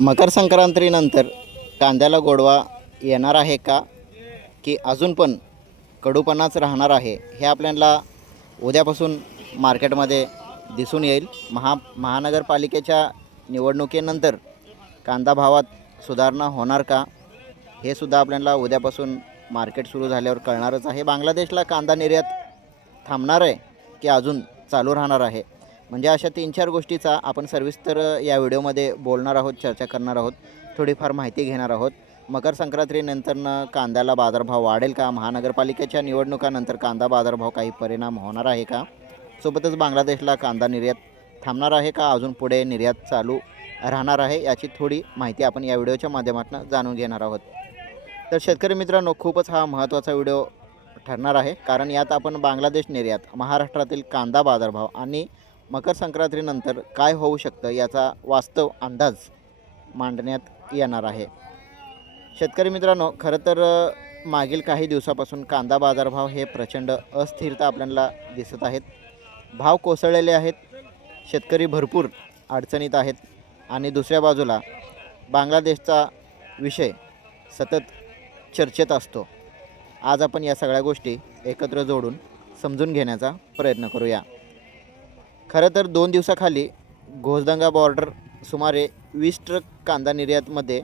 मकर संक्रांतीनंतर कांद्याला गोडवा येणार आहे का, की अजून पण कडूपणाच राहणार आहे, हे आपल्याला उद्यापासून मार्केटमध्ये दिसून येईल. महानगरपालिकेच्या निवडणुकीनंतर कांदा भावात सुधारणा होणार का, हे सुद्धा आपल्याला उद्यापासून मार्केट सुरू झाल्यावर कळणारच आहे. बांगलादेशला कांदा निर्यात थांबणार आहे की अजून चालू राहणार आहे, म्हणजे अशा 3-4 गोष्टीचा आपण सविस्तर या व्हिडिओमध्ये बोलणार आहोत, चर्चा करणार आहोत, थोडीफार माहिती घेणार आहोत. मकर संक्रांतीनंतरनं कांद्याला बाजारभाव वाढेल का, महानगरपालिकेच्या निवडणुकानंतर कांदा बाजारभाव काही परिणाम होणार आहे का, सोबतच बांगलादेशला कांदा निर्यात थांबणार आहे का अजून पुढे निर्यात चालू राहणार आहे, याची थोडी माहिती आपण या व्हिडिओच्या माध्यमातून जाणून घेणार आहोत. तर शेतकरी मित्रांनो, खूपच हा महत्त्वाचा व्हिडिओ ठरणार आहे, कारण यात आपण बांगलादेश निर्यात, महाराष्ट्रातील कांदा बाजारभाव आणि मकर संक्रांतीनंतर काय होऊ शकतं याचा वास्तव अंदाज मांडण्यात येणार आहे. शेतकरी मित्रांनो, खरं तर मागील काही दिवसापासून कांदा बाजारभाव हे प्रचंड अस्थिरता आपल्याला दिसत आहेत. भाव कोसळलेले आहेत, शेतकरी भरपूर अडचणीत आहेत आणि दुसऱ्या बाजूला बांगलादेशचा विषय सतत चर्चेत असतो. आज आपण या सगळ्या गोष्टी एकत्र जोडून समजून घेण्याचा प्रयत्न करूया. खरं तर 2 दिवसाखाली घोसदंगा बॉर्डर सुमारे 20 ट्रक कांदा निर्यातमध्ये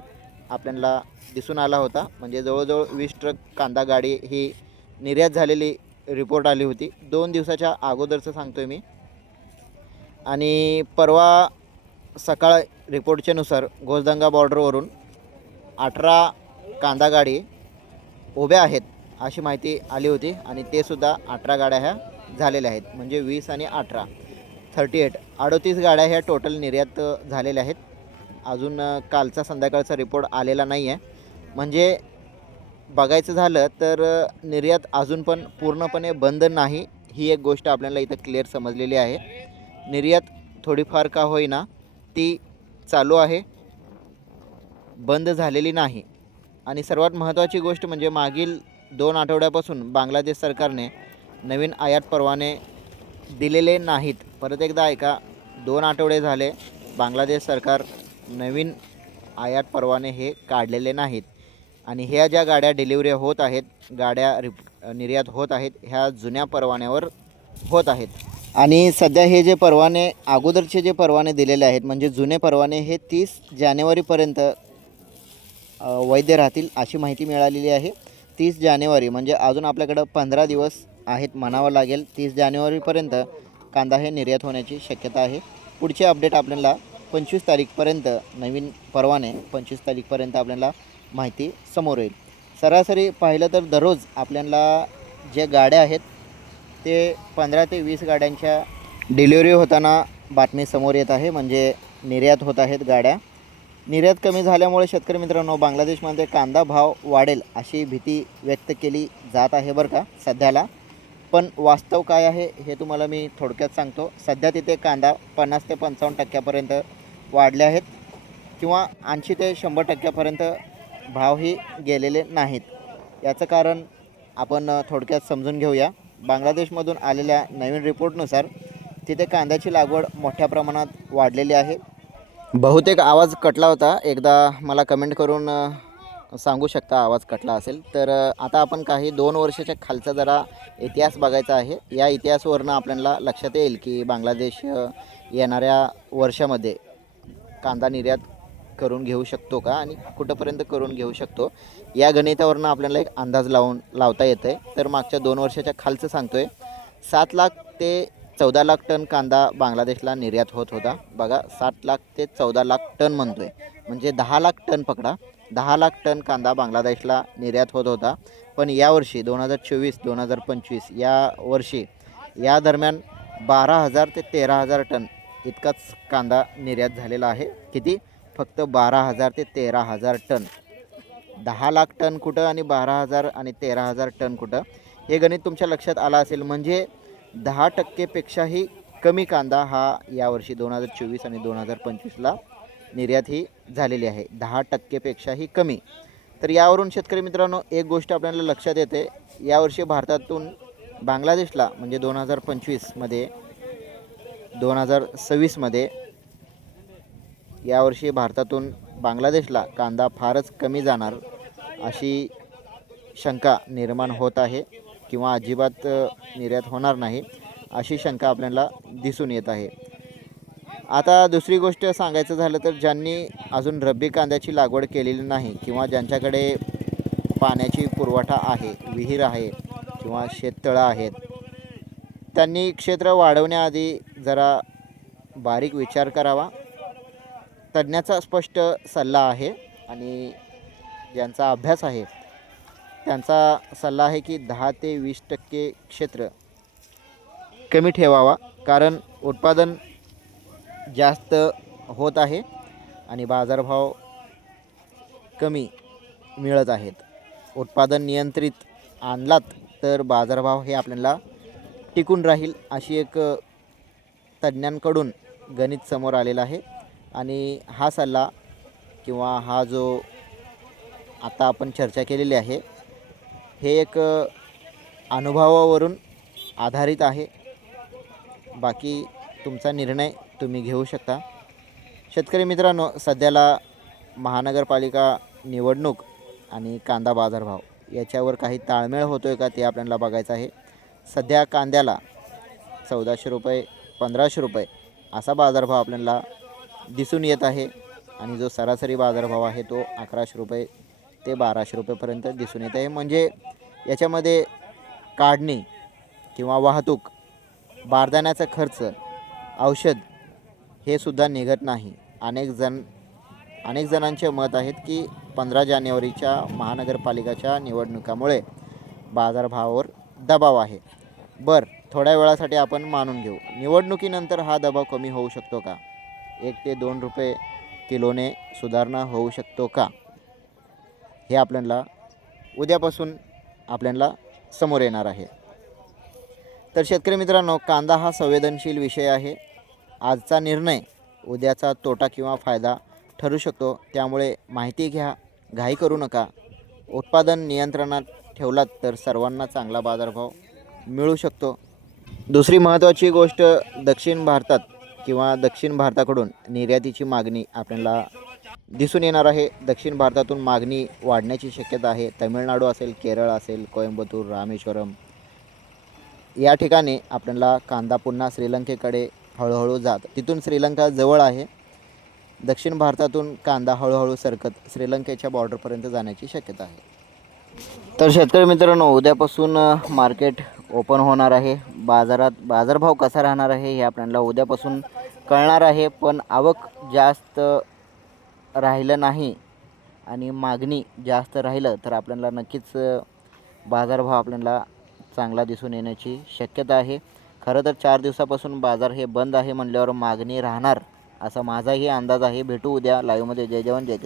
आपल्याला दिसून आला होता. म्हणजे जवळजवळ 20 ट्रक कांदा गाडी ही निर्यात झालेली रिपोर्ट आली होती 2 दिवसाच्या अगोदरचं सांगतोय मी. आणि परवा सकाळ रिपोर्टच्यानुसार घोसदंगा बॉर्डरवरून 18 कांदा गाडी उभ्या आहेत अशी माहिती आली होती आणि ते सुद्धा 18 गाड्या ह्या झालेल्या आहेत. म्हणजे 20 आणि 18 38 गाड्या ह्या टोटल निर्यात झालेल्या आहेत. अजून कालचा संध्याकाळचा रिपोर्ट आलेला नाही आहे. म्हणजे बघायचं झालं तर निर्यात अजून पण पूर्णपणे बंद नाही, ही एक गोष्ट आपल्याला इथं क्लिअर समजलेली आहे. निर्यात थोडीफार का होईना ती चालू आहे, बंद झालेली नाही. आणि सर्वात महत्त्वाची गोष्ट म्हणजे मागील 2 आठवड्यापासून बांगलादेश सरकारने नवीन आयात परवाने दिलेले नाहीत. परत एकदा ऐका, 2 आठवडे झाले बांगलादेश सरकार नवीन आयात परवाने हे काढलेले नाहीत. आणि ह्या ज्या गाड्या डिलिव्हरी होत आहेत, गाड्या निर्यात होत आहेत, ह्या जुन्या परवान्यावर होत आहेत. आणि सध्या हे जे परवाने अगोदरचे जे परवाने दिलेले आहेत, म्हणजे जुने परवाने, हे 30 जानेवारीपर्यंत वैध राहतील अशी माहिती मिळालेली आहे. 30 जानेवारी म्हणजे अजून आपल्याकडं 15 दिवस आहेत म्हणावं लागेल. 30 जानेवारीपर्यंत कांदा हे निर्यात होण्याची शक्यता आहे. पुढचे अपडेट आपल्याला 25 तारीखपर्यंत, नवीन परवाने 25 तारीखपर्यंत आपल्याला माहिती समोर येईल. सरासरी पाहिलं तर दररोज आपल्याला जे गाड्या आहेत ते 15 ते 20 गाड्यांच्या डिलिव्हरी होताना बातमी समोर येत आहे. म्हणजे निर्यात होत आहेत गाड्या. निर्यात कमी झाल्यामुळे शेतकरी मित्रांनो, बांगलादेशमध्ये कांदा भाव वाढेल अशी भीती व्यक्त केली जात आहे बरं का सध्याला. पण वास्तव काय आहे हे तुम्हाला मी थोडक्यात सांगतो. सध्या तिथे कांदा 50 ते 55% वाढले आहेत किंवा 80 ते 100% भावही गेलेले नाहीत. याचं कारण आपण थोडक्यात समजून घेऊया. बांगलादेशमधून आलेल्या नवीन रिपोर्टनुसार तिथे कांद्याची लागवड मोठ्या प्रमाणात वाढलेली आहे. बहुतेक आवाज कटला होता, एकदा मला कमेंट करून सांगू शकता आवाज कटला असेल तर. आता आपण काही 2 वर्षाच्या खालचा जरा इतिहास बघायचा आहे. या इतिहासावरनं आपल्याला लक्षात येईल की बांगलादेश येणाऱ्या वर्षामध्ये कांदा निर्यात करून घेऊ शकतो का आणि कुठंपर्यंत करून घेऊ शकतो, या गणितावरनं आपल्याला एक अंदाज लावता येतं आहे. तर मागच्या 2 वर्षाच्या खालचं सांगतो आहे. 7 लाख ते 14 लाख टन कांदा बांगलादेशला निर्यात होत होता. बघा, 7 लाख ते 14 लाख टन म्हणतो आहे, म्हणजे 10 लाख टन पकडा. 10 लाख टन कांदा बांगलादेशला निर्यात होत होता. पण यावर्षी 2024-2025 या वर्षी या दरम्यान 12,000 ते 13,000 टन इतकाच कांदा निर्यात झालेला आहे. किती? फक्त 12,000 ते 13,000 टन. 10 लाख टन कुठं आणि 12,000 आणि 13,000 टन कुठं, हे गणित तुमच्या लक्षात आलं असेल. म्हणजे 10%पेक्षाही कमी कांदा हा यावर्षी 2024 आणि 2025ला निर्यात ही झालेली आहे. 10%पेक्षाही कमी. तर यावरून शेतकरी मित्रांनो एक गोष्ट आपल्याला लक्षात येते, यावर्षी भारतातून बांगलादेशला म्हणजे 2025मध्ये 2026मध्ये यावर्षी भारतातून बांगलादेशला कांदा फारच कमी जाणार अशी शंका निर्माण होत आहे किंवा अजिबात निर्यात होणार नाही अशी शंका आपल्याला दिसून येत आहे. आता दुसरी गोष्ट सांगायचं झालं तर ज्यांनी अजून रब्बी कांद्याची लागवड केलेली नाही किंवा ज्यांच्याकडे पाण्याची पुरवठा आहे, विहीर आहे किंवा शेततळं आहेत, त्यांनी क्षेत्र वाढवण्याआधी जरा बारीक विचार करावा. तज्ज्ञाचा स्पष्ट सल्ला आहे आणि ज्यांचा अभ्यास आहे त्यांचा सल्ला आहे की 10 ते 20% क्षेत्र कमी ठेवावा, कारण उत्पादन जास्त होत आहे आणि बाजारभाव कमी मिळत आहेत. उत्पादन नियंत्रित आणलात तर बाजारभाव हे आपल्याला टिकून राहील अशी एक तज्ज्ञांकडून गणित समोर आलेला आहे. आणि हा सल्ला किंवा हा जो आता आपण चर्चा केलेली आहे हे एक अनुभवावरून आधारित आहे. बाकी तुमचा निर्णय तुम्ही घेऊ शकता. शेतकरी मित्रांनो, सध्याला महानगरपालिका निवडणूक आणि कांदा बाजारभाव याच्यावर काही ताळमेळ होतो आहे का ते आपल्याला बघायचं आहे. सध्या कांद्याला 1400 रुपये 1500 रुपये असा बाजारभाव आपल्याला दिसून येत आहे आणि जो सरासरी बाजारभाव आहे तो 1100 रुपये ते 1200 रुपयेपर्यंत दिसून येत आहे. म्हणजे याच्यामध्ये काढणी किंवा वाहतूक, बारदाण्याचा खर्च, औषध हे सुद्धा निघत नाही. अनेक जणांचे मत आहेत की 15 जानेवारीच्या महानगरपालिकाच्या निवडणुकामुळे बाजारभावावर दबाव आहे. थोड्या वेळासाठी आपण मानून घेऊ, निवडणुकीनंतर हा दबाव कमी होऊ शकतो का? 1 ते 2 रुपये किलोने सुधारणा होऊ शकतो का? हे आपल्याला उद्यापासून समोर येणार आहे. तर शेतकरी मित्रांनो, कांदा हा संवेदनशील विषय आहे. आजचा निर्णय उद्याचा तोटा किंवा फायदा ठरू शकतो. त्यामुळे माहिती घ्या, घाई करू नका. उत्पादन नियंत्रणात ठेवलात तर सर्वांना चांगला बाजारभाव मिळू शकतो. दुसरी महत्त्वाची गोष्ट, दक्षिण भारतात किंवा दक्षिण भारताकडून निर्यातीची मागणी आपल्याला दिसून येणार आहे. दक्षिण भारतातून मागणी वाढण्याची शक्यता आहे. तामिळनाडू असेल, केरळ असेल, कोइंबतूर, रामेश्वरम या ठिकाणी आपल्याला कांदा पुन्हा श्रीलंकेकडे हळूहळू तिथून श्रीलंका जवळ आहे. दक्षिण भारतातून कांदा हळूहळू सरकत श्रीलंकेच्या बॉर्डरपर्यंत जाण्याची शक्यता आहे. तर शेतकरी मित्रांनो, उद्यापासून मार्केट ओपन होणार आहे. बाजारभाव कसा राहणार आहे हे आपल्याला उद्यापासून कळणार आहे. पण आवक जास्त राहिलं नाही आणि मागणी जास्त राहिलं तर आपल्याला नक्कीच बाजारभाव आपल्याला चांगला दिसून येण्याची शक्यता आहे. खरं तर 4 दिवसापासून बाजार हे बंद आहे म्हणल्यावर मागणी राहणार असा माझाही अंदाज आहे. भेटू उद्या लाईव्हमध्ये. जय जवान जय किसान.